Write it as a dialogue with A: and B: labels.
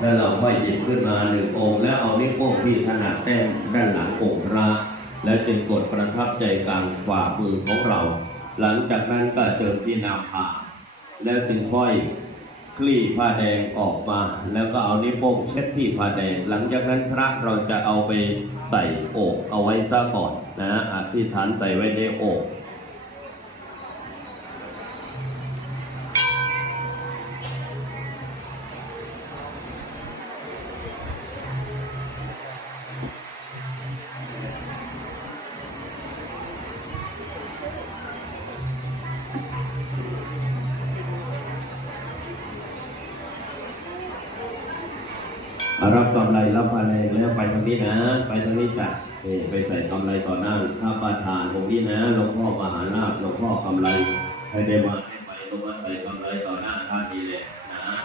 A: แล้วเราค่อยหยิบขึ้นมาหนึ่งองค์แล้วเอานิ้วโป้งที่ถนัดแต้มด้านหลังองค์พระ แล้วจึงกดประทับใจกลางฝ่ามือของเรา หลังจากนั้นก็เจิมที่หนาผาแล้วจึงค่อยคลี่ผ้าแดงออกมา แล้วก็เอานิ้วโป้งเช็ดที่ผ้าแดง หลังจากนั้นพระเราจะเอาไปใส่อกเอาไว้ซะก่อนนะอธิษฐานใส่ไว้ในอก รับกำไรรับอะไรแล้วไปทางนี้นะ ไปทางนี้จ้ะนี่ไปใส่กำไรต่อหน้าถ้าประธานตรงนี้นะหลวงพ่อมหาลาภหลวงพ่อกำไรให้ได้มาให้ไปลงมาใส่กำไรต่อหน้าท่านดีเลยนะ